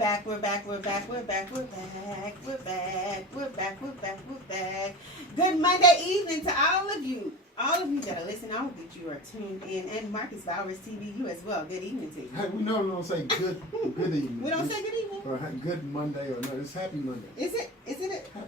back, we're back, we're back, we're back, we're back, we're back, we're back, we're back, we're back. Good Monday evening to all of you. All of you that are listening, I hope that you are tuned in. And Marcus Bowers TV, you as well. Good evening to you. Hey, we normally don't say good evening. We don't say good evening? Or good Monday or no, it's happy Monday. Is it?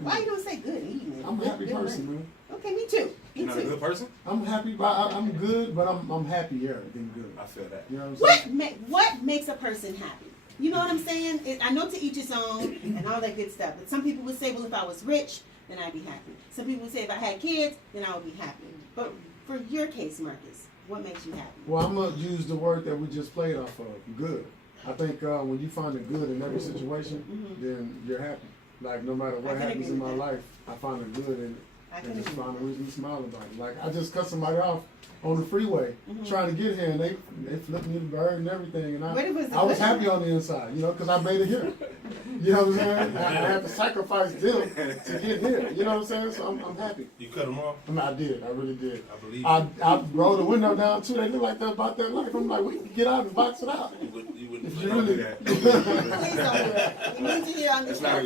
Why you don't say good evening? I'm a happy person, man. Okay, me too. You're not a good person? I'm happy, but I'm good, but I'm happier than good. I feel that. You know what I'm saying? What makes a person happy? You know what I'm saying? I know to each his own and all that good stuff. But some people would say, well, if I was rich, then I'd be happy. Some people would say if I had kids, then I would be happy. But for your case, Marcus, what makes you happy? Well, I'm going to use the word that we just played off of, good. I think when you find the good in every situation, then you're happy. Like, no matter what happens in my life, I find the good in it. And just find a reason to smile about it. Like, I just cut somebody off on the freeway trying to get here, and they flipped me the bird and everything, and I was happy on the inside, you know, because I made it here. You know what I'm saying? I had to sacrifice them to get here. You know what I'm saying? So I'm happy. You cut them off? I did. I really did. I believe I rolled the window down too. They look like they're about their life. I'm like, we can get out and box it out. You wouldn't really do that. Please don't do it. We need to hear on the show. That's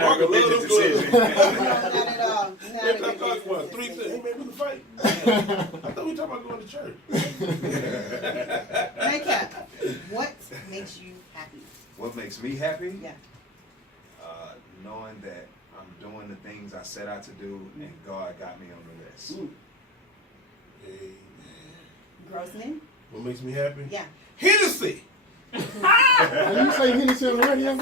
not a good business decision. No, not at all. What, 3 things? He made me fight. I thought we were talking about going to church. Nightcap, what makes you happy? What makes me happy? Yeah. Knowing that I'm doing the things I set out to do, and God got me on the list. Amen. Grossman? What makes me happy? Yeah. Hennessy! Are you saying Hennessy on the radio?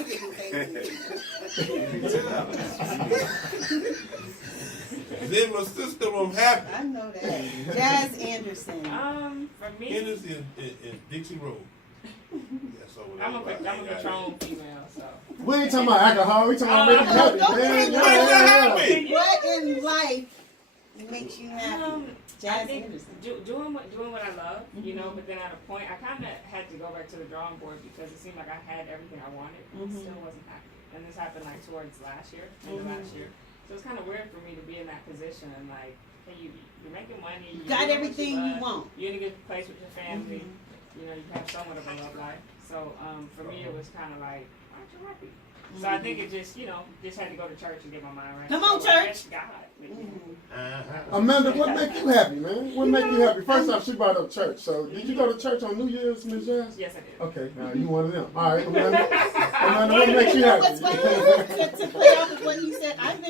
In my system, I'm happy. I know that. Jazz Anderson. For me, Hennessy and Dixie Road. That's all I'm a Patron female, so. We ain't talking about alcohol. We talking about making happy, don't man. bring happy. What in life makes you happy? I Jazz think Anderson. doing what I love, you know, but then at a point, I kind of had to go back to the drawing board because it seemed like I had everything I wanted, and still wasn't happy. And this happened like towards last year, end of last year. So it's kind of weird for me to be in that position and like, hey, you're making money. You Got doing everything what you want. You're in a good place with your family. You know, you have somewhat of a love life. So for me, it was kind of like, aren't you happy? So I think it just, just had to go to church and get my mind right. Come on, so, church. God. Amanda, what make you happy, man? What make you happy? First off, she brought up church. So, did you go to church on New Year's, Ms. Jazz? Yes, I did. Okay, you one of them. All right, Amanda, what makes you What's happy? funny, to play off of what he said, I've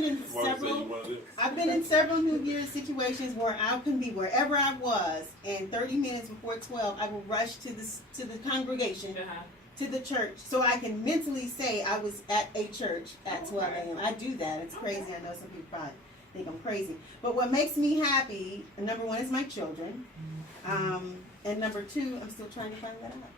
been in several New Year's situations where I can be wherever I was, and 30 minutes before 12, I will rush to the congregation. To the church, so I can mentally say I was at a church at 12 a.m. I do that. It's crazy. I know some people probably think I'm crazy. But what makes me happy, number one, is my children. And number two, I'm still trying to find that out.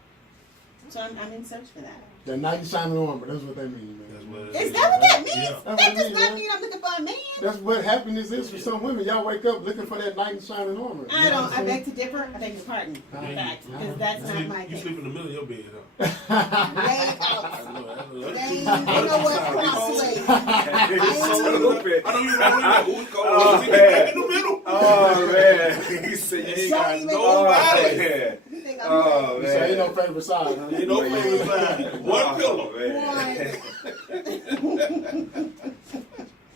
So I'm in search for that. The knight in shining armor, that's what they mean, man. Is that what that means? Yeah. That does not mean I'm looking for a man. That's what happiness is for some women. Y'all wake up looking for that knight in shining armor. I don't. I beg to differ. I beg your pardon. In fact, because that's not my You case. sleep in the middle of your bed, huh? Lay out. They ain't know what cross-laid. So stupid. I know you right. Who's Oh, going man. in the middle? Oh, man. He said you ain't got Don't even nobody. You think I'm Oh, You say ain't no man. favorite side, huh? Ain't no favorite side. One pillow. Oh, man.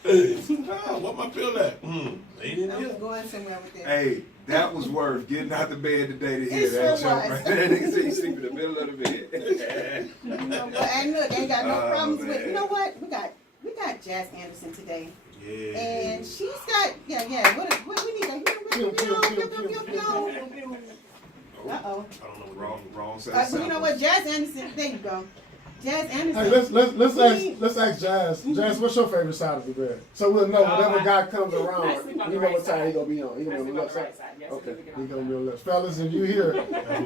What my pill at? Ain't in I was here. going somewhere with that. Hey, that was worth getting out the bed today to hear It that sure joke. was. Right? That nigga said he sleep in the middle of the bed. And look, ain't got no Oh, problems with. man. You know what? We got Jazz Anderson today, Yeah. and she's got What we need? Uh oh. I don't know what Wrong set of But you know what? samples. Jazz Anderson. There you go. Jazz Anderson. Hey, let's ask Jazz. Jazz, what's your favorite side of the bed? So we'll know whatever guy comes I around, sleep on you the know right what side he side. gonna be on. He I gonna be on sleep the on left the side. right side. Yes, Okay, we can he on gonna be that. on the left. Fellas, if you here,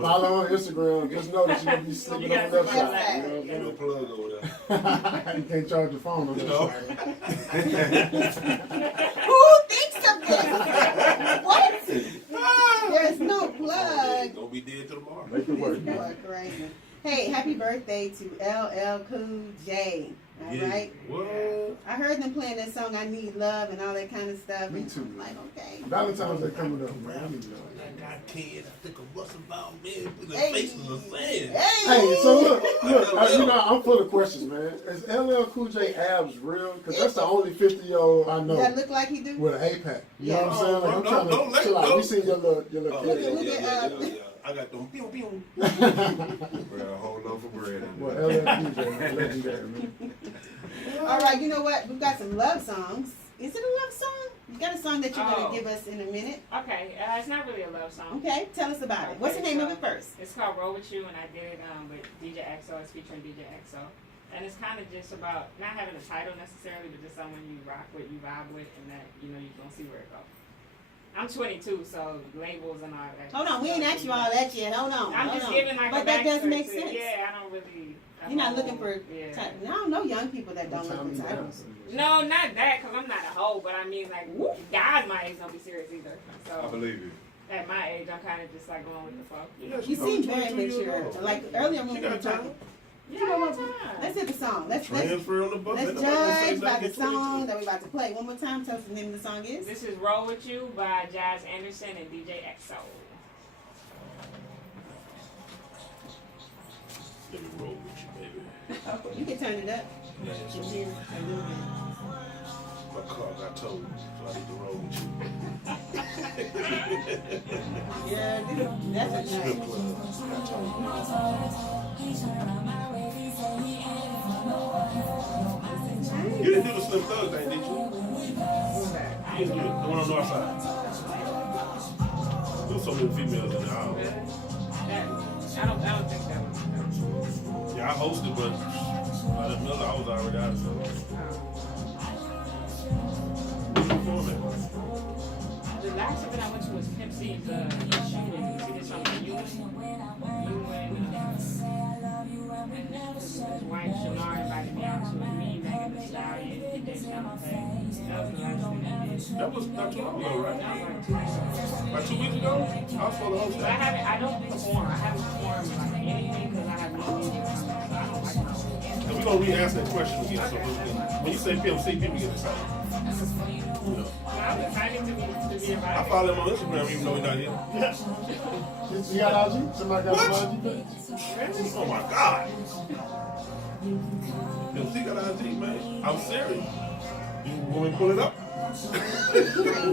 follow on Instagram. Just know that you gonna be sleeping on the left side. You know You know, what plug over there. I'm saying? You can't charge your phone on that No. side. Who thinks of this? What? There's no plug. Gonna be dead till tomorrow. Make it work, You man. are crazy. Hey, happy birthday to LL Cool J. All right. What? I heard them playing that song, I Need Love, and all that kind of stuff. Me and too. I'm like, okay. Valentine's Day coming up, man. I need to know. I got kids. I think of what's about man. Put the Hey. face in the sand. Hey, so look, you know, I'm full of questions, man. Is LL Cool J abs real? Because that's the only 50-year-old I know That look like he do? with an eight-pack. You know Yeah. what I'm saying? Like, I'm trying to chill out. We seen your little Oh, kid. I got them. Pew, pew. Bro, a whole loaf of bread in Well, there. LL Cool J, legendary, man. All right, you know what? We've got some love songs. Is it a love song? You got a song that you're Oh. going to give us in a minute. Okay, it's not really a love song. Okay, tell us about it. What's the Okay, name so of it first? It's called Roll With You, and I did it with DJ XO. It's featuring DJ XO. And it's kind of just about not having a title necessarily, but just someone you rock with, you vibe with, and that, you know, you're going to see where it goes. I'm 22, so labels and all that. Hold on, we ain't asked you all that yet. Hold on. I'm hold just on. giving like But a that does backstory make to it. sense. Yeah, I don't really. You're not looking for Yeah. title. I don't know young people that don't look for titles. No, not that, because I'm not a hoe, but I mean, like, guys my age don't be serious either. I So, believe you. at my age, I'm kind of just like going with the flow. Yeah, You she's seem only very 22 years mature. old. Like earlier when She we were got time. talking. Yeah, You know I what? got time. Let's hit the song. Let's Transfer on the bus. let's Ain't nobody gonna say judge by back the in 22. song that we're about to play. One more time, tell us the name of the song is. This is Roll With You by Jazz Anderson and DJ XO. Let me roll with you, baby. You can turn it up. Yeah, You so can hear a little bit. my car got towed, so I need to roll with you. Yeah, that's a Strip nice. club got towed. You didn't do the Slim Thug thing, did you? You didn't do it. The one on the north side. There was so many females in the aisle. Really? I don't think that was. Yeah, I hosted, but by the middle, I was already out of The last event I went to was Pimp C's shooting. See this song, You and his wife Shamar invited me out to a me, Megan Thee Stallion, he did something. That was the last thing I did. That was not too long ago, right? That was like 2 weeks ago. Like 2 weeks ago? I was supposed to host But I don't perform. I haven't performed like anything because I have no music. So I don't like it. And we're going to re-ask that question again. So when you say PMC, people get excited. You know. I'm excited to be invited. I follow him on Instagram even though he's not here. You got IG? Somebody got What? an IG page? Oh my God. PMC got IG, man. I'm serious. You want me to pull it up?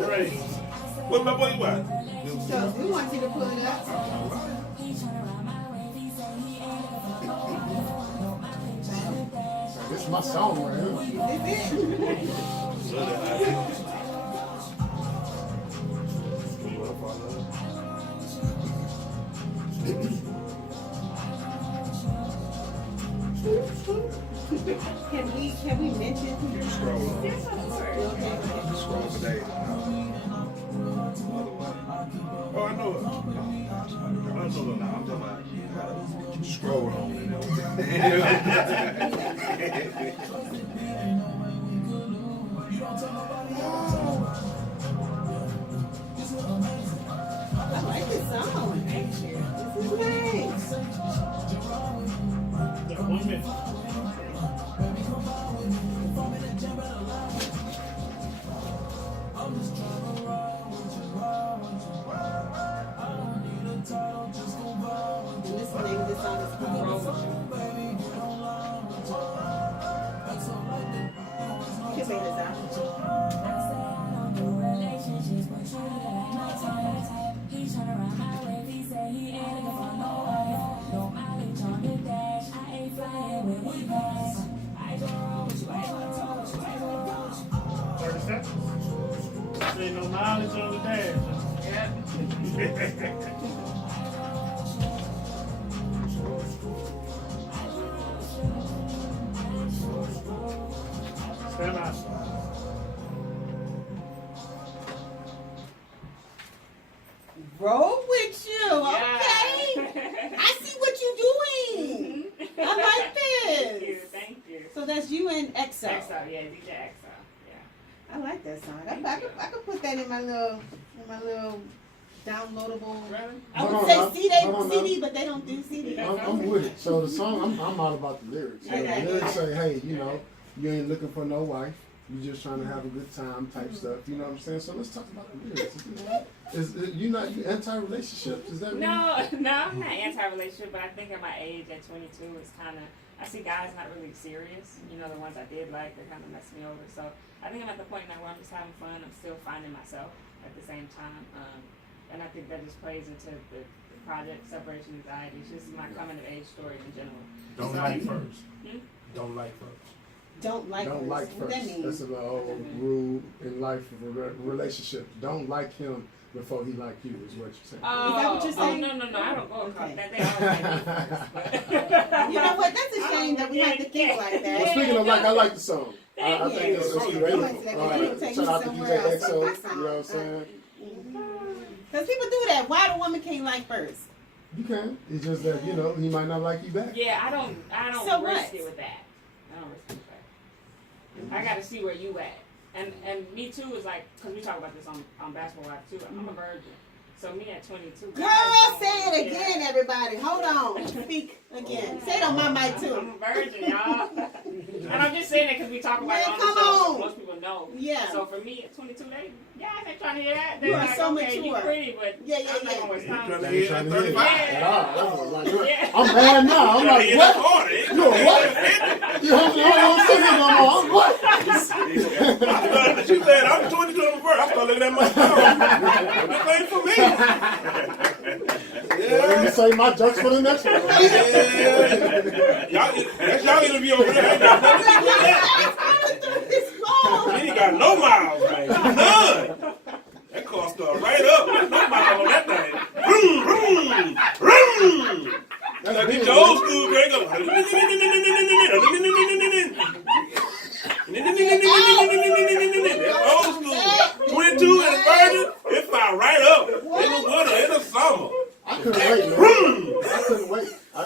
Great. What number you at? So we want you to pull it up. This is my song right here. This is it. So that IG. You want to follow up? Can we mention? Scroll. Yes, of course. Okay. Scroll today. Oh, I know it. I know No, it. I'm talking about scroll on. I like this song. This is nice. Yeah, 1 minute. And this is the name of this song is called Roll With You. You can sing this out. Ain't no mileage on the dash. Stand by. Roll with you. Yeah. Okay. I see what you're doing. I like Thank you, this. thank you. So that's you and EXO. XO, yeah, DJ XO, yeah. I like that song. I could put that in my little downloadable. Really? I Hold would on say now. Hold on now. CD, but they don't do CD. I'm with it. So the song, I'm all about the lyrics. So Okay. the lyrics say, hey, you know, you ain't looking for no wife. You just trying to have a good time type stuff. You know what I'm saying? So let's talk about the lyrics. You anti-relationships? Is that No, I'm not anti-relationship, but I think at my age, at 22, it's kind of, I see guys not really serious. You know, the ones I did like, they kind of messed me over. So I think I'm at the point now where I'm just having fun. I'm still finding myself at the same time. And I think that just plays into the project Separation Anxiety. It's just my coming of age story in general. Don't So- like first. Hmm? Don't like first. Don't like Don't first. like What first. that mean? That's an old rule in life of relationships. Don't like him before he like you is what you're saying. Oh, Is that what you're saying? Oh, no, I don't go across Okay. that. They always like me first. But You know what? That's a shame that we have to think like Well, that. speaking of like, I like the song. I Thank think you. it's So great. you I went to that video, take Shout you out to somewhere DJ else. EXO. You know what I'm saying? Because people do that. Why the woman can't like first? You can. It's just that, you know, he might not like you back. yeah, I don't So risk what? it with that. I don't risk it with that. I got to see where you at. And me too is like, because we talk about this on Basketball Live too. I'm a virgin. So me at 22. Girl, say it again, everybody. Hold on. Speak again. Say it on my mic I'm too. a virgin, y'all. And I'm just saying it because we talk about it Man, on the come show, so on. most people know. Yeah. So for me at 22, guys ain't trying to hear that. They're You are like, so okay, you mature. pretty, but Yeah, I'm not going to waste You time. trying to I hear ain't trying that to hear 35? that at all. That's what I'm like, Yeah. I'm mad now. I'm like, You what? You You a what? You don't sit here no more. I'm what? She said, I'm 22 on the first. I started looking at my phone. This ain't for me. Well, let me say my jokes for the next one. Yeah. That's y'all interview over there. I ain't got nothing to do with that. She ain't got no miles, man. None. That car started right up. There's no miles on that thing. Vroom, vroom, vroom. That's Like, big, get your old man. school girl go. That's old school. 22 and a virgin, it fire right up. In the winter, in the summer. I couldn't wait, man. I couldn't wait. But I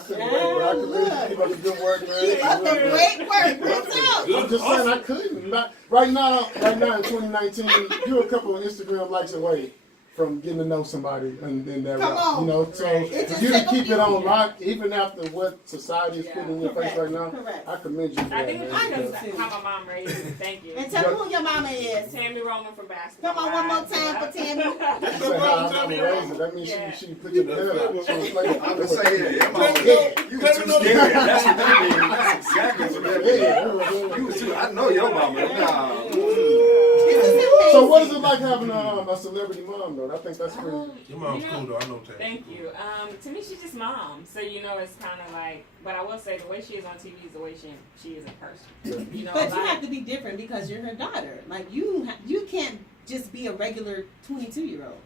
could really keep up the good work, man. That's the great work. What's up? I'm just saying I couldn't. Right now in 2019, you're a couple of Instagram likes away from getting to know somebody and that Come route. on. You know, so It for just you to take a keep few it on years. lock, even after what society is putting in your face Correct. right now, Correct. I commend you for I that, think man. it's I know because too. how my mom raised me. Thank you. And tell me who your mama is. Tammy Roman from Basketball. Come on, one more Live. time for Tammy. You said how I'm raised it. That means Yeah. she put your head out. She was playing. I'm gonna say, yeah, Let me you know. was Let too me know. scary. That's what that means. That's exactly what that means. Yeah. You was too. I know your mama. Nah. This is amazing. So what is it like having a celebrity mom though? I think that's pretty. Your mom's cool though, I know that. Thank you. To me, she's just mom. So, you know, it's kind of like, but I will say the way she is on TV is the way she is in person. You know, But you like- have to be different because you're her daughter. Like you can't just be a regular 22-year-old.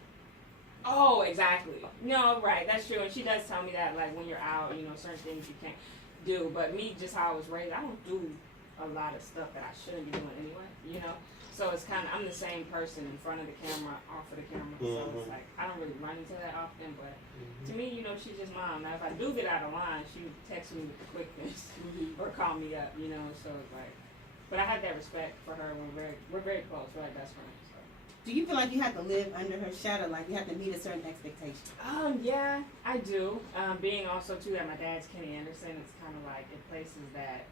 Oh, exactly. No, right. That's true. And she does tell me that, like, when you're out, you know, certain things you can't do. But me, just how I was raised, I don't do a lot of stuff that I shouldn't be doing anyway, you know? So it's kind of, I'm the same person in front of the camera, off of the camera. So it's like, I don't really run into that often. But to me, you know, she's just mom. Now, if I do get out of line, she texts me with the quickness or call me up, you know? So it's like, but I have that respect for her. We're very close. We're like best friends. So. Do you feel like you have to live under her shadow? Like you have to meet a certain expectation? Yeah, I do. Being also too that my dad's Kenny Anderson, it's kind of like in places that,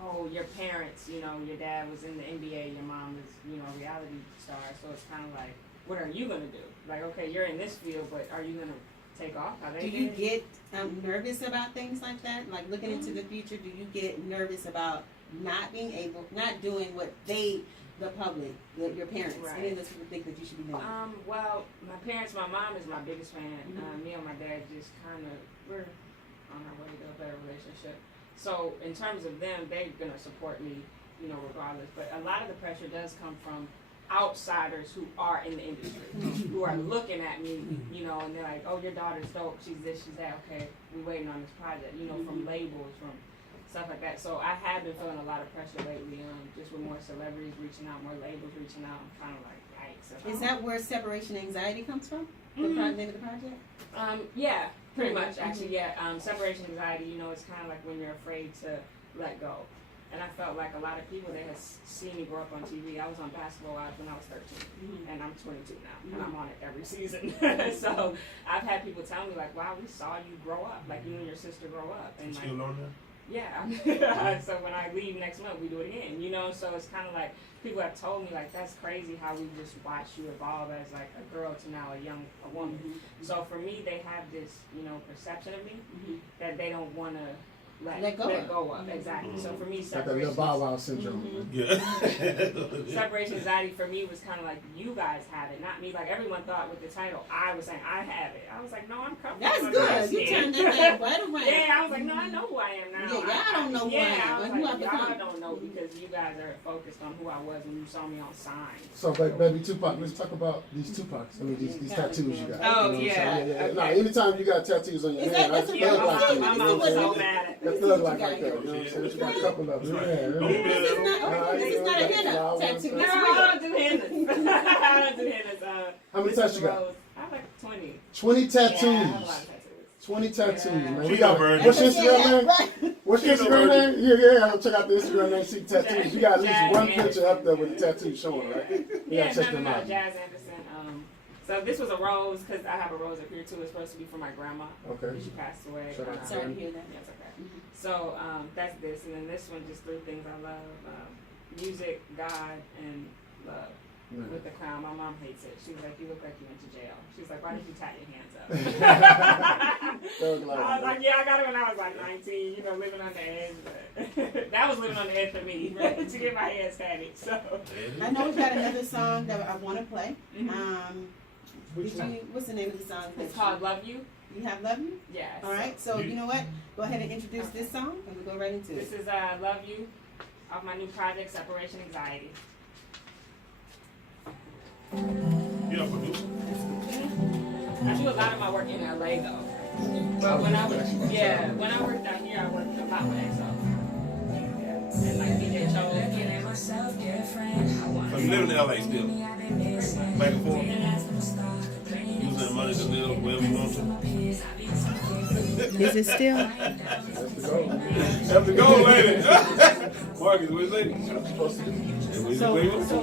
oh, your parents, you know, your dad was in the NBA, your mom is, you know, a reality star, so it's kind of like, what are you gonna do? Like, okay, you're in this field, but are you gonna take off? How they Do you did? get nervous about things like that? Like looking into the future, do you get nervous about not doing what the public, your parents, Right. any of those people think that you should be doing? Well, my parents, my mom is my biggest fan. Me and my dad just kind of, we're on our way to a better relationship. So in terms of them, they're gonna support me, you know, regardless. But a lot of the pressure does come from outsiders who are in the industry, who are looking at me, you know, and they're like, "Oh, your daughter's dope. She's this, she's that. Okay, we're waiting on this project." You know, from labels, from stuff like that. So I have been feeling a lot of pressure lately, just with more celebrities reaching out, more labels reaching out. I'm kind of like, yikes. Is that where separation anxiety comes from? The name of the project? Yeah, pretty much actually. Yeah, separation anxiety. You know, it's kind of like when you're afraid to let go. And I felt like a lot of people, they had seen me grow up on TV. I was on Basketball Wives when I was 13, and I'm 22 now, and I'm on it every season. So I've had people tell me like, wow, we saw you grow up, like you and your sister grow up. And like, Still on there? yeah. So when I leave next month, we do it again, you know? So it's kind of like, people have told me like, that's crazy how we just watched you evolve as like a girl to now a woman. So for me, they have this, you know, perception of me that they don't want to let go of. Exactly. So for me, Like a little separation. Bow Wow syndrome. Yeah. Separation anxiety for me was kind of like, you guys have it, not me. Like everyone thought with the title, I was saying I have it. I was like, no, I'm comfortable. That's with good. this. You turned that right around. Yeah, I was like, no, I know who I am now. Yeah, y'all don't know who I am, Yeah, I but was who like, I've become. y'all don't know because you guys are focused on who I was when you saw me on Signs. So, baby Tupac, let's talk about these Tupacs. I mean, these tattoos you got. Oh, you know what yeah. I'm saying? Okay. No, anytime you got tattoos on your Is hand, that- that's a that's Yeah, thug like thing. my that. mom was so mad at me. That's thug like that. You know what I'm saying? You got a couple of them. This is not a henna tattoo. No, I don't do hennas. I don't do hennas. How many tattoos you got? I have like 20. 20 Yeah, I have a lot tattoos. of tattoos. 20 tattoos, man. She We got got virgin. What's your Instagram name? Right. What's your She Instagram got name? Yeah. I'll check out the Instagram name, see tattoos. You got at least one picture up there with the tattoo showing, right? You Yeah, gotta check them out. Jazz Anderson. So this was a rose because I have a rose up here too. It's supposed to be for my grandma. Okay. She passed away. Shout out to Sorry to hear that. Yeah, it's okay. So that's this, and then this one just 3 things I love: music, God, and love. With the crown, my mom hates it. She was like, "You look like you went to jail." She's like, "Why did you tat your hands up?" I was like, "Yeah, I got it when I was like 19. You know, living on the edge." But that was living on the edge for me to get my hands tatted. So I know we've got another song that I want to play. Which one? What's the name of the song? it's called "Love You." You have Love You? Yeah. All right, so you know what? Go ahead and introduce this song, and we'll go right into This it. is "Love You" off my new project, Separation Anxiety. Yeah, producer. I do a lot of my work in LA though. But when I worked out here, I worked a lot with EXO. Yeah. And like DJ Cho. So you live in LA still? Back and forth? Using the money to live wherever you want to? Is it still? That's the goal. Have to go, lady. Marcus, what is it? What you supposed to do? Where you want to?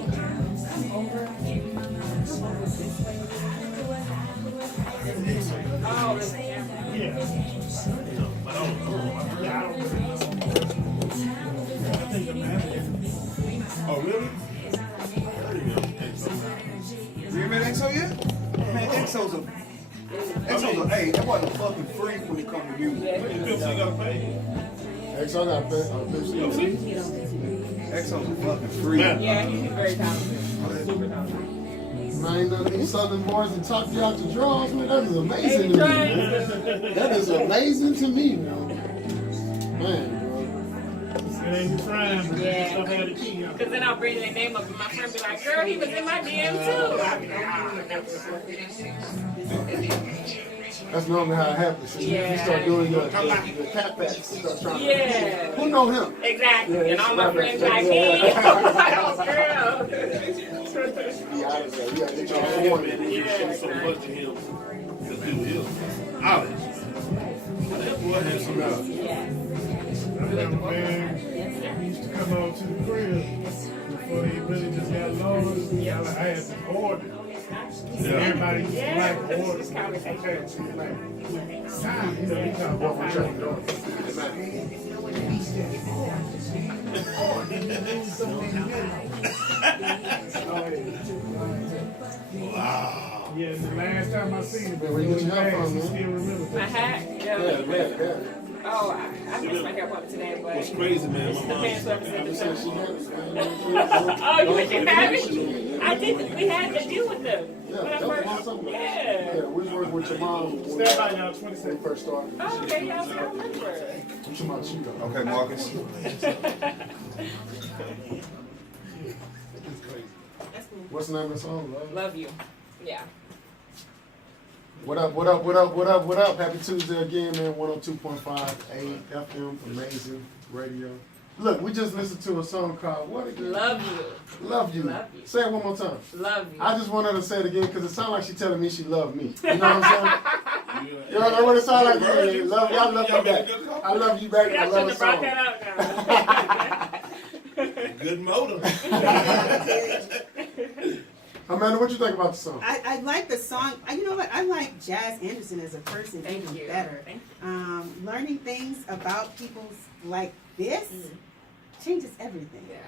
Oh, there's a camera. Yeah. I don't know. Yeah, I don't know. I think the man. Oh, really? You met EXO yet? Man, EXO's a, hey, that wasn't a fucking freak when it comes to music. You feel so you gotta pay? Exo got EXO's a fucking freak. Yeah, he's very talented. Super talented. Man, none of these southern boys and talk you out the draws, man. That is amazing to me, man. That is amazing to me, man. Man, It ain't the crime, but Yeah. they still had the key. Because then I'll bring their name up and my friend be like, girl, he was in my DM too. I'll be like, that's normally how it happens. You Yeah. start doing your cat packs and start trying Yeah. to. Who know him? Exactly. Yeah, And all my it's friends right like there. me. I'm like, oh, girl. Be out of there. You gotta get your own one. Yeah, so much to him. To do him. Knowledge. That boy had some knowledge. I remember, man, he used to come over to the crib before he really just got lost. I had to order. Everybody used to Yeah, like this order. is conversation. Like, time, you know, he come Walk over on to track door. Wow. Yeah, the last time I seen him, Where you get your help from, he man? still remember. My hat? Yeah. Oh, I missed my hair up today, but What's crazy, man? My the mom. pants represent the So she sun. had this, man. Oh, you wish you had it? I did. We had to deal with them. Yeah, When I that was first, something. yeah. Yeah, we worked with your mom when Stand by now, we 20 seconds. first started. Oh, okay, yeah, I remember. What you about you though? Okay, Marcus. What's the name of the song? Love? Love you. Yeah. What up? Happy Tuesday again, man. 102.5 FM, amazing radio. Look, we just listened to a song called What Again? Love you. Love you. Love you. Say it one more time. Love you. I just want her to say it again because it sounds like she's telling me she loved me. You know what I'm saying? You know what it sounds like? Yeah, love you. I love you back. I love you back. And I Y'all love shouldn't the have brought song. that up now. good motive. Amanda, what you think about the song? I like the song. You know what? I like Jazz Anderson as a person Thank even you. better. Thank Learning things about people like this changes everything. Yeah. It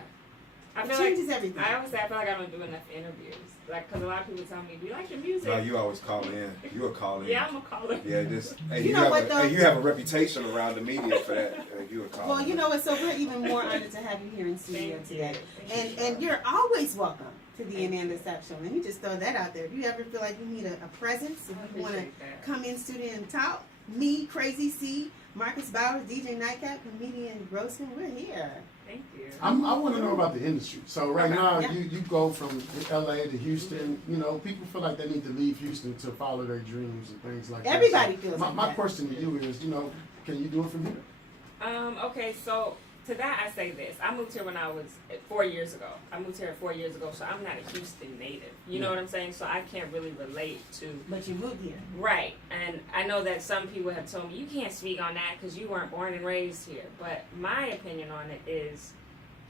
I feel like changes everything. I always say I feel like I don't do enough interviews. Like, because a lot of people tell me, do you like your music? No, you always call in. You a call in. Yeah, I'm a caller. Yeah, this. Hey, You know what, though? you have a reputation around the media for that. You a call. Well, you know what? So we're even more honored to have you here in studio Thank you. today, Thank and you're always welcome to the Amanda Sapp Show. Let me just throw that out there. If you ever feel like you need a presence, if you want to Appreciate that. come in studio and talk, me, Crazy C, Marcus Bowers, DJ Nightcap, comedian Grossman, we're here. Thank you. I want to know about the industry. So right now, Yeah. you go from LA to Houston. You know, people feel like they need to leave Houston to follow their dreams and things like Everybody that. So feels my, like my that. question to you is, you know, can you do it from here? Okay, so to that I say this. I moved here when I was 4 years ago. I moved here 4 years ago, so I'm not a Houston native. You know what I'm saying? So I can't really relate to. But you moved here. Right, and I know that some people have told me you can't speak on that because you weren't born and raised here. But my opinion on it is,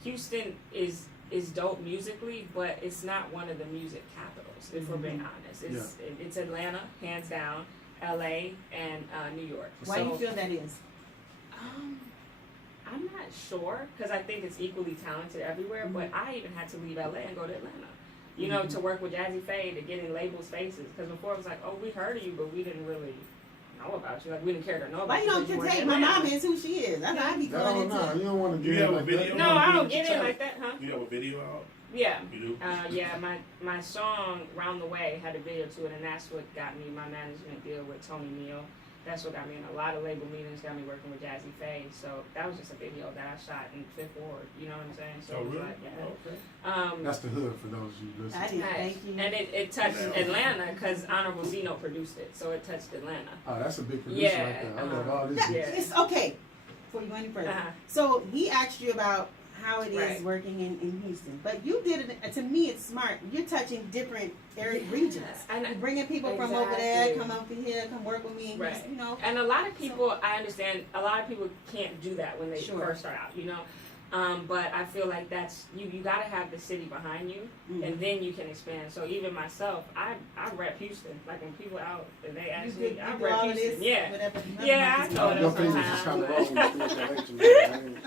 Houston is dope musically, but it's not one of the music capitals. If we're being honest, it's Atlanta, hands down, LA, and New York. Why do you feel that is? I'm not sure because I think it's equally talented everywhere. But I even had to leave LA and go to Atlanta. You know, to work with Jazzy Faye, to get in labels' faces. Because before it was like, oh, we heard of you, but we didn't really know about you. Like, we didn't care to know about Why you don't because weren't take in my Atlanta. mama is who she is? That's how I be No, going no, into. you don't want to You get have in a like video? that. No, I don't get in like that, huh? You have a video out? Yeah. You do? Yeah, my song Round the Way had a video to it, and that's what got me my management deal with Tony Neal. That's what got me in a lot of label meetings, got me working with Jazzy Faye. So that was just a video that I shot in Fifth Ward. You know what I'm saying? So Oh, it was really? like, yeah. Okay. That's the hood for those of you I listening. didn't thank you. And it touched Atlanta because Honorable Zeno produced it, so it touched Atlanta. Oh, that's a big producer Yeah, right there. I love all this. That- Yeah. It's okay. Before you go any further. Uh-huh. So he asked you about how it is Right. working in Houston, but you did it. To me, it's smart. You're touching different area regions. And You're bringing people from over there, Exactly. come over here, come work with me. And Right. you know. And a lot of people, I understand, a lot of people can't do that when they Sure. first start out, you know. But I feel like that's, you got to have the city behind you, and then you can expand. So even myself, I rep Houston. Like when people out, they ask me, I do rep all of Houston. this, Yeah. whatever. Yeah, I know Your that fingers just kind of sometimes. wrong when you do it that H, man.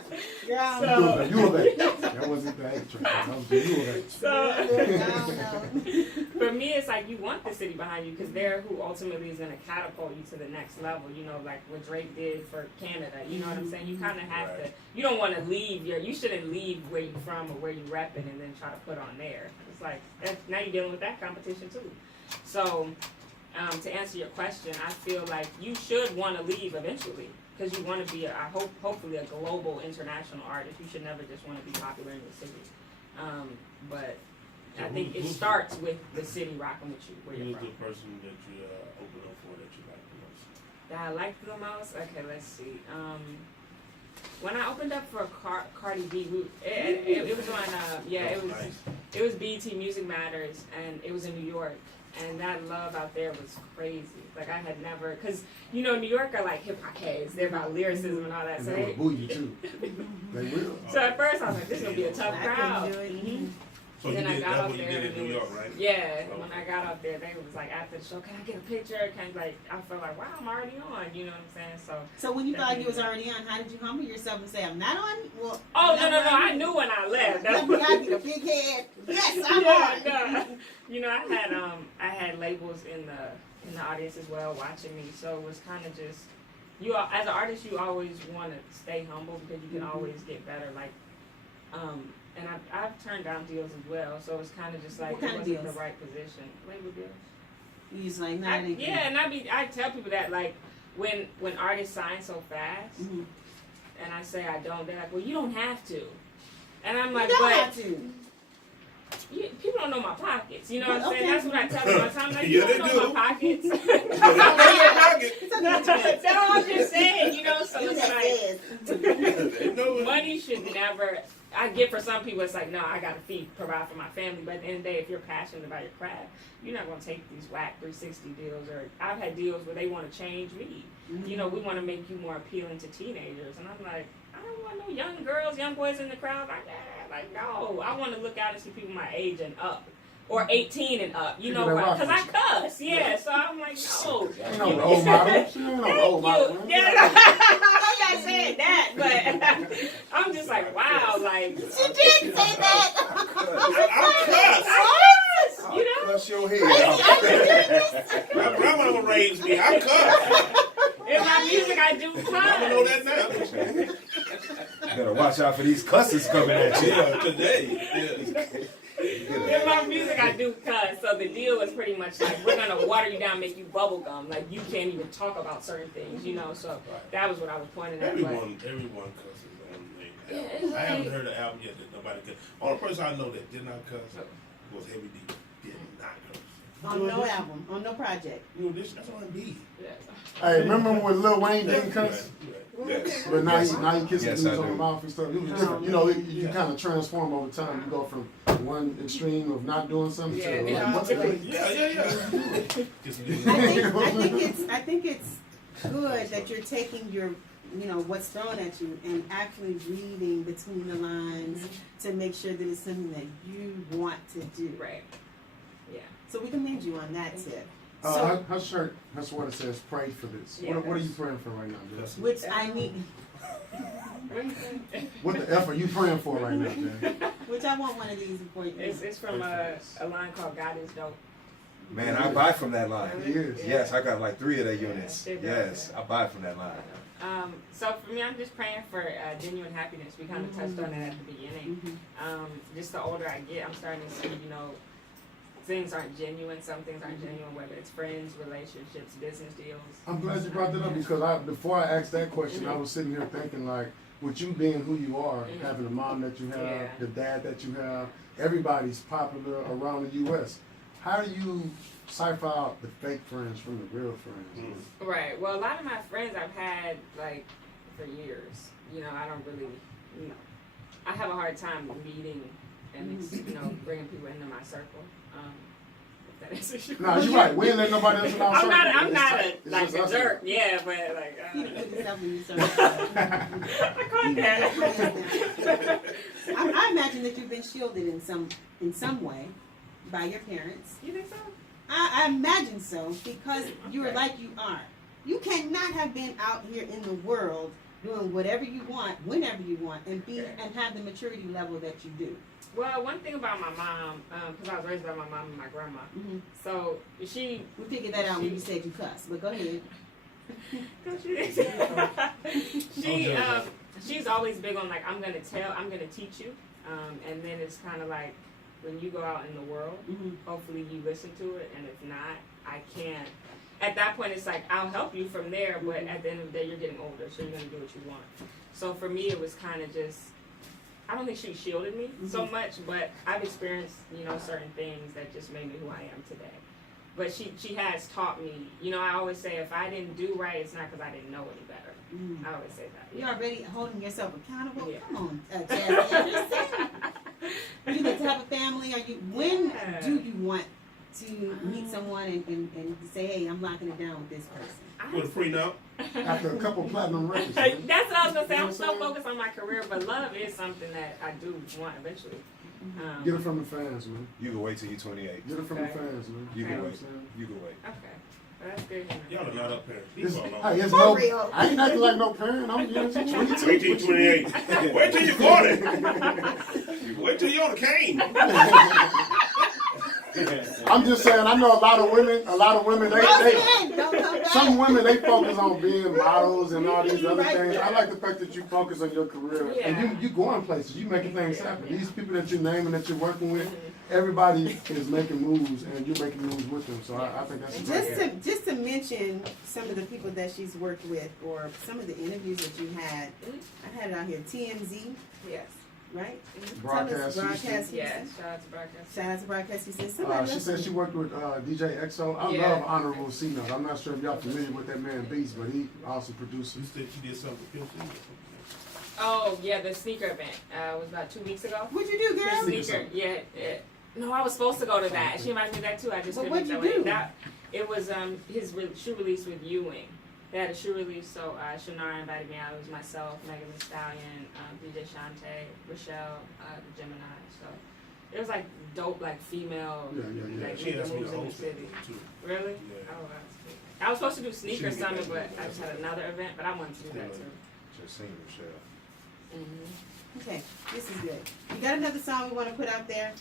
Yeah, So- You were late. That wasn't the H right there. That was the you were late. So for me, it's like you want the city behind you because they're who ultimately is going to catapult you to the next level. You know, like what Drake did for Canada. You know what I'm saying? You kind of have to. You don't want to leave you shouldn't leave where you're from or where you repping and then try to put on there. It's like now you're dealing with that competition too. So to answer your question, I feel like you should want to leave eventually. Because you want to be, hopefully, a global, international artist. You should never just want to be popular in the city. But I think it starts with the city rocking with you, where you're Who's from. the person that you open up for that you like the most? That I liked the most? Okay, let's see. When I opened up for Cardi B, it was on, it was BET Music Matters, and it was in New York. And that love out there was crazy. Like I had never, cause you know New York are like hip hop heads. They're about lyricism and all that. And So, they will boo you too. They will. so at first I was like, this is gonna be a tough I crowd. couldn't do it. Mhm. So you Then I did, got that's up what you there did in and New it York, was- right? Yeah, Okay. when I got up there, they was like after the show, can I get a picture? Can like I felt like wow, I'm already on. You know what I'm saying? So. So when you felt like you was already on, how did you humble yourself and say, I'm not on? Well, Oh I'm no! not on. I knew when I left. Let me out the big head. Yes, I'm Yeah, on. no. You know, I had labels in the audience as well watching me, so it was kind of just as an artist, you always want to stay humble because you can always get better. Like, and I've turned down deals as well, so it's kind of just like What kind it of wasn't deals? the right position. Label deals. You just like, nah, it ain't Yeah, and I tell people that like when artists sign so fast, Mm-hmm. and I say I don't, they're like, well, you don't have to, and I'm You like, don't but. have to. People don't know my pockets. You know what I'm Okay. saying? That's what I tell them all the time. Like, you Yeah, don't they know do. my pockets. It's okay. No, I'm just saying, you know, so You it's just like, said. They know it. money should never, I get for some people, it's like, no, I got to provide for my family. But at the end of the day, if you're passionate about your craft, you're not going to take these whack 360 deals. Or I've had deals where they want to change me. You know, we want to make you more appealing to teenagers. And I'm like, I don't want no young girls, young boys in the crowd. Like, that. Like, no, I want to look out and see people my age and up. Or 18 and up, you know, People that because I rock cuss, yeah. So I'm like, no. She ain't no role model. She ain't no role model. Yeah, I'm not saying that, but I'm just like, wow, like. She did say that. I cuss. You know? Cuss your head. My grandmama raised me. I cuss. In my music, I do cuss. I know that now. Better watch out for these cusses coming at you. Yeah, today. In my music, I do cuss. So the deal was pretty much like, we're gonna water you down, make you bubble gum. Like you can't even talk about certain things, you know. So that was what I was pointing at. Everyone cusses on the album. I haven't heard an album yet that nobody cuss. Only person I know that did not cuss was Heavy D. Did not cuss. On no album, on no project. You know, that's R&B. Hey, remember when Lil Wayne didn't cuss? Yes. But now he kissing Yes, dudes I on the do. mouth and stuff. It was different. You know, you kind of transform over time. You go from one extreme of not doing something to like, what's it? Yeah. I think it's good that you're taking your, you know, what's thrown at you and actually reading between the lines to make sure that it's something that you want to do. Right. Yeah. So we commend you on that tip. Her shirt, her sweater says "Pray for this." Yeah, What are you praying for right now, Jess? Which I need, What the F are you praying for right now, Jess? which I want one of these before you. It's from a line called God is Dope. Man, I buy from that line. He is. Yes, I got like 3 of their units. Yeah, Yes, I buy from that line. So for me, I'm just praying for genuine happiness. We kind of touched on that at the beginning. Just the older I get, I'm starting to see, you know, things aren't genuine. Some things aren't genuine, whether it's friends, relationships, business deals. I'm glad you brought that up because before I asked that question, I was sitting here thinking like, with you being who you are, having the mom that you have, the dad that you have, everybody's popular around the U.S. How do you cipher out the fake friends from the real friends? Right. Well, a lot of my friends I've had like for years. You know, I don't really, you know, I have a hard time meeting and you know bringing people into my circle. If that answers your No, question. you're right. We ain't letting nobody else in our circle. I'm not It's like just a us. jerk. Yeah, but like. You need to put yourself in your I caught that. I imagine that you've been shielded in some way by your parents. You think so? I imagine so because you're like you are. You cannot have been out here in the world doing whatever you want, whenever you want, and have the maturity level that you do. Well, one thing about my mom, because I was raised by my mom and my grandma, so We figured that out when you said you cuss, but go ahead. She's always big on like I'm gonna teach you, and then it's kind of like when you go out in the world, hopefully you listen to it, and if not, I can't. At that point, it's like I'll help you from there, but at the end of the day, you're getting older, so you're gonna do what you want. So for me, it was kind of just. I don't think she shielded me so much, but I've experienced, you know, certain things that just made me who I am today. But she has taught me, you know, I always say if I didn't do right, it's not because I didn't know any better. I always say that. You're already holding yourself accountable? Yeah. Come on, Jasmine. You need to have a family. When do you want to meet someone and say, hey, I'm locking it down with this person? With a prenup. After a couple platinum records. That's what I was going to say. You know I'm what so I'm saying? focused on my career, but love is something that I do want eventually. Get it from the fans, man. You can wait till you're 28. Get it from the fans, man. You can know what wait. I'm saying? You can wait. Okay. Well, that's good. Y'all are not up there. It's, Leave her hey, alone. it's For no, real. I ain't acting like no parent. I'm 22. 1828. Wait till you're 40. Wait till you're on the cane. I'm just saying, I know a lot of women, they Don't come back. some women, they focus on being models and all these other Right things. there. I like the fact that you focus on your career. Yeah. And you going places, you making things happen. These people that you're naming, that you're working with, everybody is making moves and you're making moves with them. So I think that's great. Just to mention some of the people that she's worked with or some of the interviews that you had. I had it out here. TMZ, Yes. right? Broadcast Tell us, Broadcast Yes. Houston. Shout out to Broadcast. Shout out to Broadcast Houston. Somebody She else- said she worked with DJ EXO. I Yeah. love Honorable C Note. I'm not sure if y'all familiar with that man Beast, but he also produces. You said she did something with Pimp C or something. Oh, yeah, the sneaker event was about 2 weeks ago. What'd you do, girl? Sneaker, yeah. No, I was supposed to go to that. She invited me to that too. I just But couldn't what'd you make do? that. It was his shoe release with Ewing. they had a shoe release, so Shannara invited me out. It was myself, Megan Thee Stallion, DJ Shantae, Rochelle, the Gemini. So it was like dope, like female, like She asked me moves to in the host city. it too. Really? Yeah. Oh, that's good. I was supposed to do Sneaker She didn't get Summit, that. but I just had another event, but I wanted to do that too. Just sing Michelle. Okay, this is good. You got another song we want to put out there?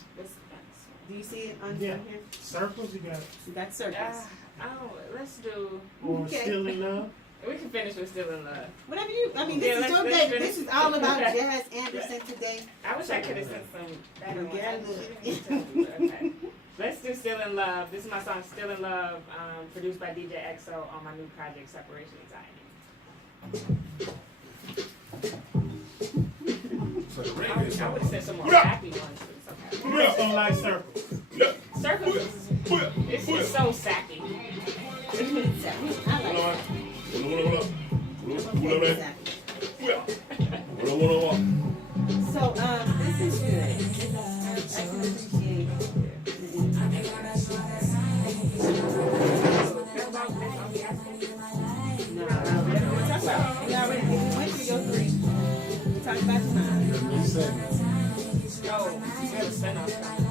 Do you see it on Yeah. here? Circles, you got You got Circus. Oh, let's do. or Okay. Still in Love. We can finish with Still in Love. Whatever you, I mean, Yeah, this is your let's day. finish. This is all about Jazz Anderson today. I wish I could have sent some better ones. Yeah, I didn't get to, okay. Let's do Still in Love. This is my song Still in Love, produced by DJ EXO on my new project Separation Anxiety. So the I reggae would song. have said some more happy ones, but it's okay. Just don't like circles. Circles is it's so sappy. I like it. So, this is good. I can appreciate we already went through your three. We talked about mine. Oh, you had a spin-off coming.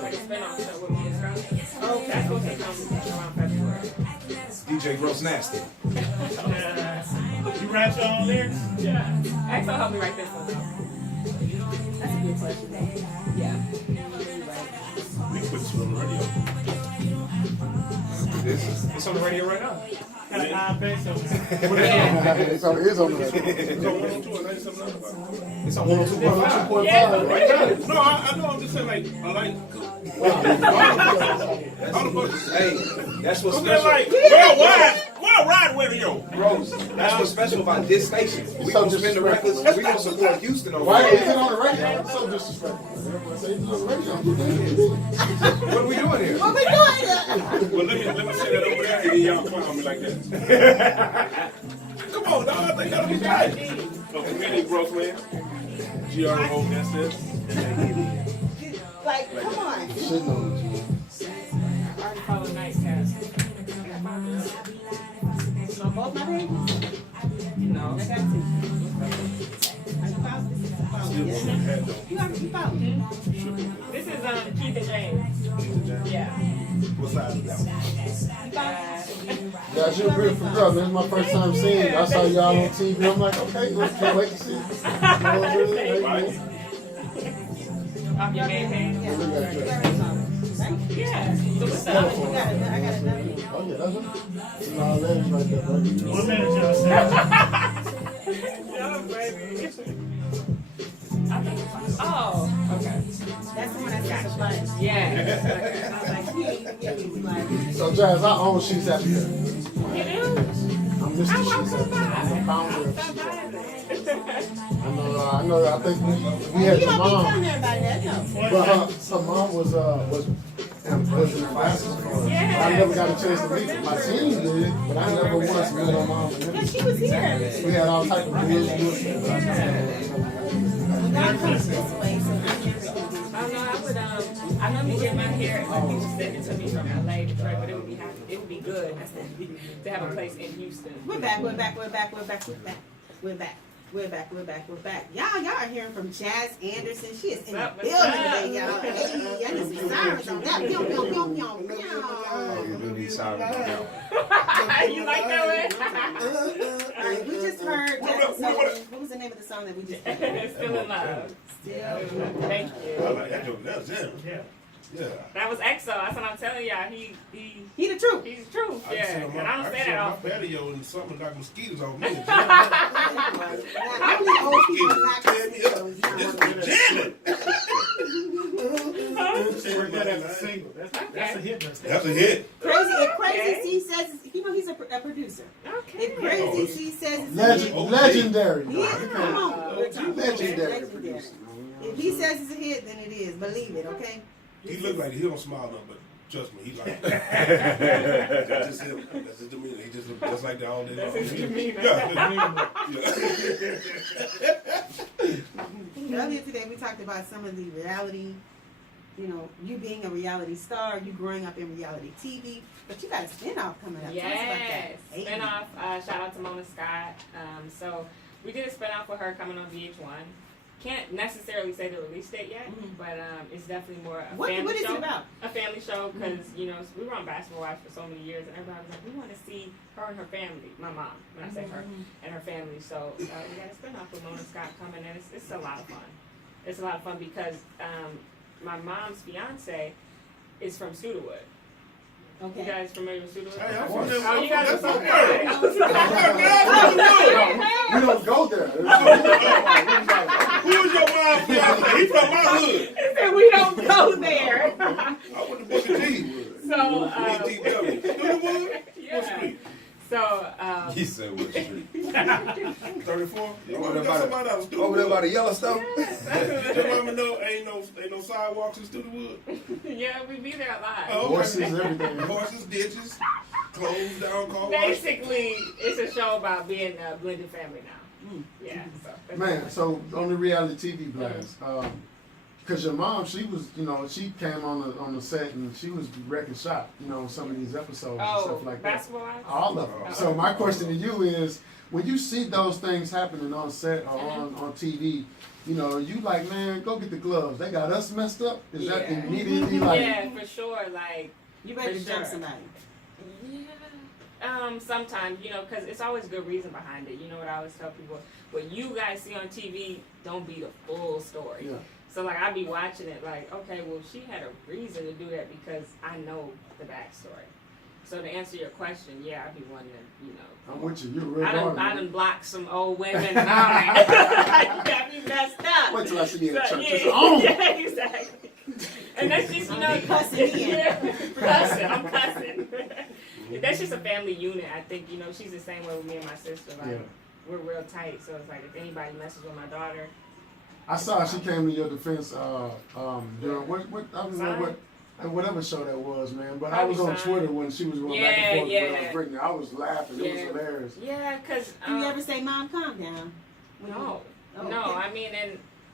Like a spin-off show with me and Scott. Oh, That's supposed to come around February. DJ Gross Nasty. You write your own lyrics? Yeah. EXO helped me write this one. that's a good question. Yeah. We put this on the radio. It's on the radio right now. Got an high bass on there. Yeah. It's on the It's on 102 and 97 about it. It's on 102.5. 102.5 Yeah. right now. No, I know. I'm just saying, like, I like all the buses. Hey, that's what's I'm saying, special. like, worldwide radio. Rose, that's what's special about this station. We so gonna spin the records. We gonna support Houston over Why is here. it on the radio? It's so disrespectful. Everyone say it's on the radio. What are we doing here? What we doing? Well, let me say that over there, and then y'all clown me like that. Come on, dog. They gotta be right. Okay, Minnie Grossman, GROSS. Like, come on. Shit on I already followed Nightcast. So both my babies? No. I got two. Are you found? This is a found. Still Yes. want that, though. You already found. This is Keith and James. Yeah. What size is that one? Yeah, she's a beautiful girl. This is my first time seeing you. I saw y'all on TV. I'm like, okay, let's can't wait to see you. Right? Off your game hand. Yeah. Look at You that. already found it, right? Yeah. So what's I up? got another one. Oh, yeah, that's it. It's all letters right there, bro. What minute y'all say? Yeah, baby. Oh, okay. That's the one I got supplies. Yeah. I was like, he's like, So, Jazz, I own She's Happy Here. You do? I'm Mr. She's Happy Here. I'm the founder of She's Happy Here. I know, I think we had you your don't be mom. telling everybody that, no. But her mom was an ambassador for us. Yeah. I never got a chance to meet her. My team did, but I never once met her mom. Yeah, she was here. We had all type of deals. When God comes this way, so I'm never gonna do Oh no, I would I normally get my hair like people send it to me from LA, Detroit, but it would be good to have a place in Houston. We're back. Y'all are hearing from Jazz Anderson. She is in the What's building up? today, y'all. Hey, I need some sirens on that. Pew, pew, pew, pew, pew. Oh, you do need sirens on that one. You like that way? All right, we just heard that song. What was the name of the song that we just heard? Still in love. Still. Thank I you. like that joke. That's him. Yeah. Yeah. That was EXO. That's what I'm telling y'all. He the truth. He's the truth. I Yeah. sit on And I don't say that my often. patio and something like mosquitoes off me. Now, only old people like This was jamming. Work that as a single. That's a hit. That's a hit. Crazy C says, you know, he's a producer. Okay. If Crazy C says it's a hit, Legendary. yeah, come on. We're talking Legendary legendary. producer. If he says it's a hit, then it is. Believe it, okay? He look like he don't smile enough, but trust me, he like that's just him. That's his demeanor. He just look just like that all day long. That's his demeanor. Yeah. Earlier today, we talked about some of the reality you know, you being a reality star, you growing up in reality TV, but you got a spinoff coming up. Tell us about that. Yes, spinoff. Shout out to Mona Scott. So we did a spinoff with her coming on VH1. Can't necessarily say the release date yet, but it's definitely more a family show. What is it about? A family show, because you know we were on Basketball Wives for so many years, and everybody was like, we want to see her and her family. My mom, when I say her, and her family. So we got a spinoff with Mona Scott coming, and it's a lot of fun. It's a lot of fun because my mom's fiance is from Cedarwood. Okay. You guys familiar with Cedarwood? Hey, I'm from them. Oh, you guys are so We don't go there. Who is your mom's fiance? He from my hood. He said we don't go there. I went to Booker T. So, BTW. Cedarwood? What yeah. street? So, He said what street? 34? Yeah, Over we there got by somebody out of the, over there by Cedarwood. the Yellowstone? Did your mama know ain't no sidewalks in Cedarwood? yeah, we be there a lot. Oh, Horses, everything. Horses, ditches, closed down, car wash. Basically, it's a show about being a blended family now. Yeah. So that's Man, so on the reality TV blast, because your mom, she was, you know, she came on the set and she was wrecking shop, you know, on some of these episodes and stuff like that. Basketball Wives? All of them. So my question to you is, when you see those things happening on set or on TV, you know, you like, man, go get the gloves. They got us messed up. Is that Yeah. immediately like? Yeah, for sure. Like, You better For jump sure. somebody. yeah. Sometimes, you know, because it's always good reason behind it. You know what I always tell people? What you guys see on TV don't be the full story. Yeah. So, like, I be watching it like, okay, well, she had a reason to do that because I know the backstory. So, to answer your question, yeah, I be wanting to, you know. I'm with you. You're real I hard, done man. blocked some old women and all that. You got me messed up. Wait till I see you at So, church. yeah, It's on. yeah, exactly. And that's just, you know, Cussing in. yeah, cussing. I'm cussing. That's just a family unit. I think, you know, she's the same way with me and my sister. Like, Yeah. we're real tight. So it's like, if anybody messes with my daughter, I saw she came to your defense during what I don't know whatever show that was, man. But I was on Twitter when she was going back and forth with Brittany. I was laughing. It was hilarious. yeah, because Do you ever say, "Mom, calm down"? no, Oh, no. okay. I mean,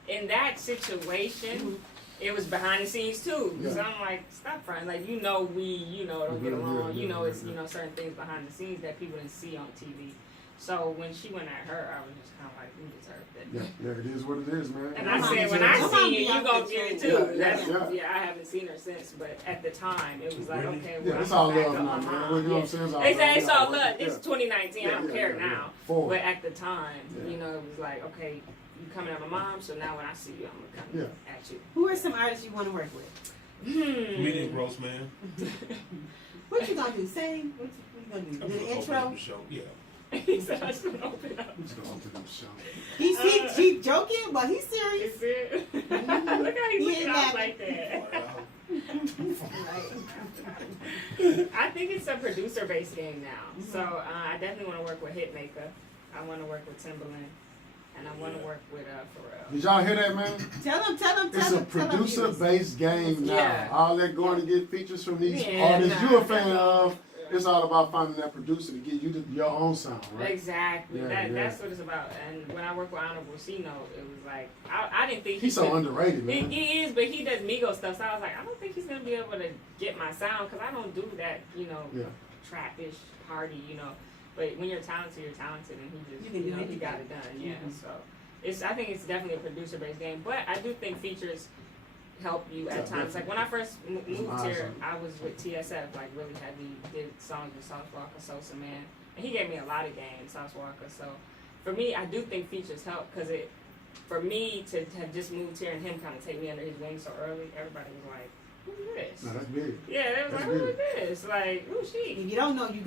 in that situation, it was behind the scenes too. Yeah. So I'm like, stop fronting. Like, you know, don't get along. Yeah, You know, it's yeah. you know certain things behind the scenes that people didn't see on TV. So when she went at her, I was just kind of like, you deserved it. Yeah, it is what it is, man. And Mom I said, when deserves I it. see you, you Mom gonna be get it out too. there too. That's, Yeah. I haven't seen her since, but at the time, it was like, Really? okay, Yeah, well, it's I'm all back love up now, my man. mom. You know what I'm Yeah. saying? It's all They say love. it's We all all work- love. yeah. It's 2019. I don't care yeah. now. Forward. But at the time, Yeah. you know, it was like, okay, you coming at my mom, so now when I see you, I'm gonna come Yeah. at you. Who are some artists you want to work with? Medium gross man. What you gonna do? Sing? What you gonna do? I'm Do the just intro? opening the show. Yeah. He said I should open up. Who's gonna open up the show? He joking, but he's serious. Is it? Look how He he's ain't looking out laughing. like that. I think it's a producer-based game now. So I definitely want to work with Hitmaker. I want to work with Timbaland. And I want to work with Pharrell. Did y'all hear that, man? Tell him. It's a producer-based game now. Yeah. All that going to get features from these Yeah, artists nah. you're a fan of. It's all about finding that producer to get you your own sound, right? Exactly. Yeah, That's what it's about. And when I worked with Honorable Sino, it was like, I didn't think He's so could- underrated, man. He is, but he does Migos stuff. So I was like, I don't think he's going to be able to get my sound because I don't do that, you know, Yeah. trappish party, you know. But when you're talented, and he just, You can do he anything. got it done. Yeah. Mhm. So I think it's definitely a producer-based game. But I do think features help you at Yeah, times. Like when I first moved here, awesome. I was with TSF, like really heavy, did songs with Sauce Walker, Sosa Man, and he gave me a lot of game, Sauce Walker. So for me, I do think features help because for me to have just moved here and him kind of take me under his wing so early, everybody was like, who's this? No, that's big. Yeah, they was That's like, who big. is this? Like, who's she? If you don't know, you